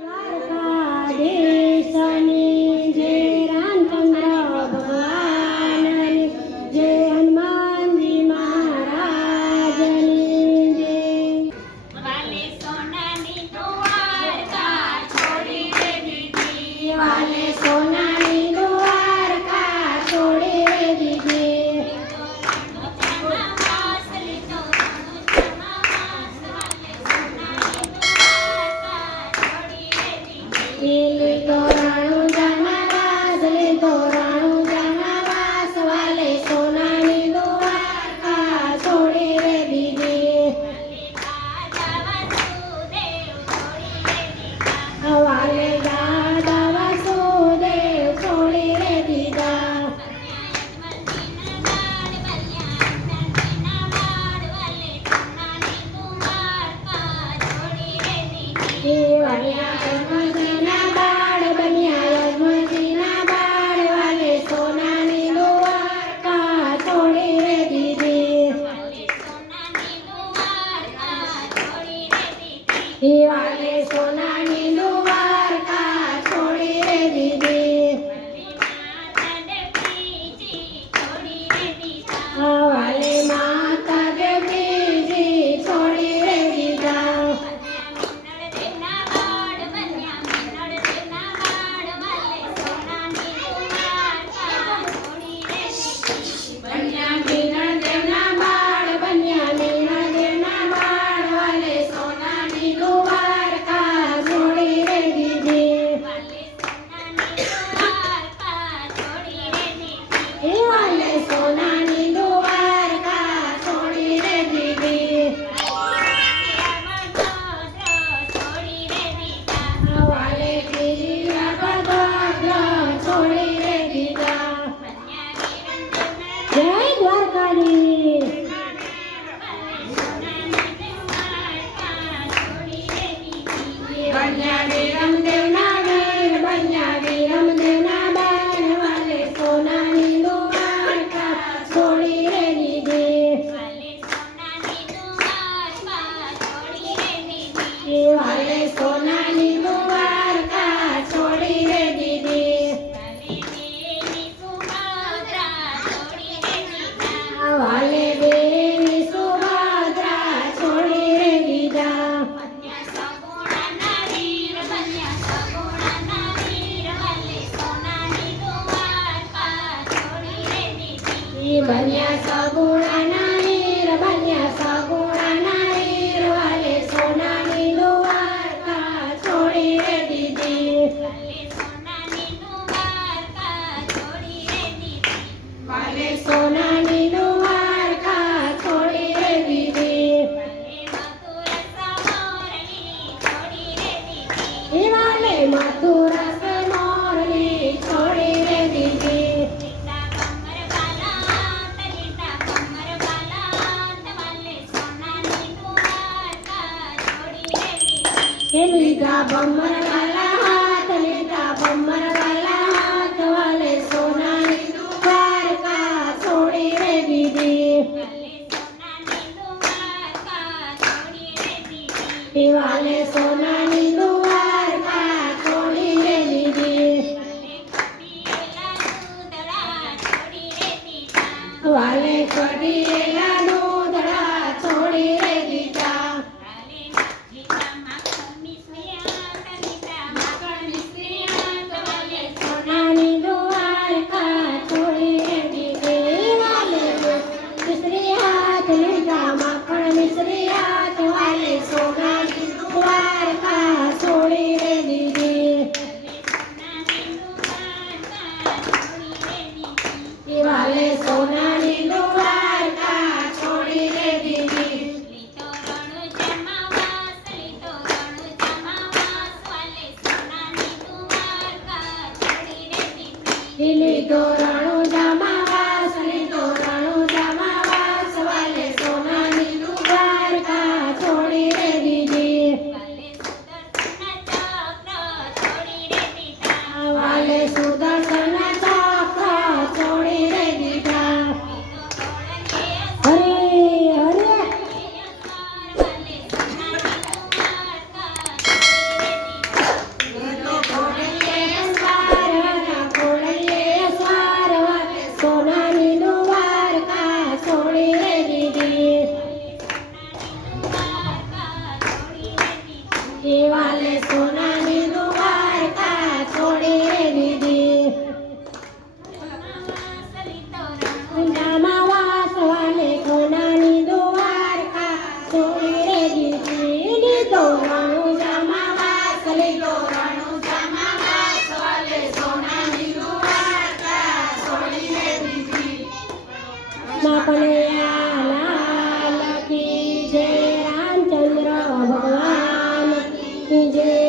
દ્વારકાધીશની જય, રામચંદ્ર ભગવાનની જય, હનુમાનજી મહારાજની જય. વાલે સોનાની દ્વારકા છોડી રે દીધી, વાલે સોનાની દ્વારકા છોડી રે દીધી. લીધો રણુજામાં વાસ, વાલે સોનાની દ્વારકા છોડી રે દીધી. લીધો રણુજામાં વાસ, લીધો રણુજામાં વાસ, વાલે સોનાની દ્વારકા છોડી રે દીધી. વાલે દાદા વાસુદેવ છોડી રે દીધા. યજમાનજીના બાળ બન્યા, યજમાનજીના બાળ, વાલે સોનાની દ્વારકા છોડી રે દીધી. વાલે સોનાની દ્વારકા છોડી રે દીધી. વાલે માતા દેવજીજી છોડી રે દીધા. બન્યા મીનળ દેવના બાળ, બન્યા મીનળ દેવના બાળ, વાલે સોનાની દ્વારકા છોડી રે દીધી. વાલે સોનાની દ્વારકા છોડી રે દીધી. વાલે વીરભદ્ર છોડી રે દીધા. જય દ્વારકાધીશ. બન્યા વીરમદેવના વીર, બન્યા વીરમદેવના બાળ, વાલે સોનાની દ્વારકા છોડી રે દીધી. વાલે સોનાની દ્વારકા છોડી રે દીધી. વાલે દેવી સુભદ્રા છોડી રે દીધા. બન્યા સગુણાના વીર, બન્યા સગુણાના વીર, વાલે સોનાની દ્વારકા છોડી રે દીધી. વાલે સોનાની દ્વારકા છોડી રે દીધી. વાલે મથુરા સે મોરલી છોડી રે દીધી. લીધા ભમર વાલા હાથ, લીધા ભમર વાલા હાથ, વાલે સોનાની દ્વારકા છોડી રે દીધી. વાલે સોનાની દ્વારકા છોડી રે દીધી. વાલે કઢીએલા દૂધડા છોડી રે દીધા. સોનાની દ્વારકા છોડી રે દીધી. વાલે મિશ્રી હાથ, લીધા માખણ મિશ્રી હાથ, વાલે સોનાની દ્વારકા છોડી રે દીધી. વાલે સોનાની દ્વારકા જય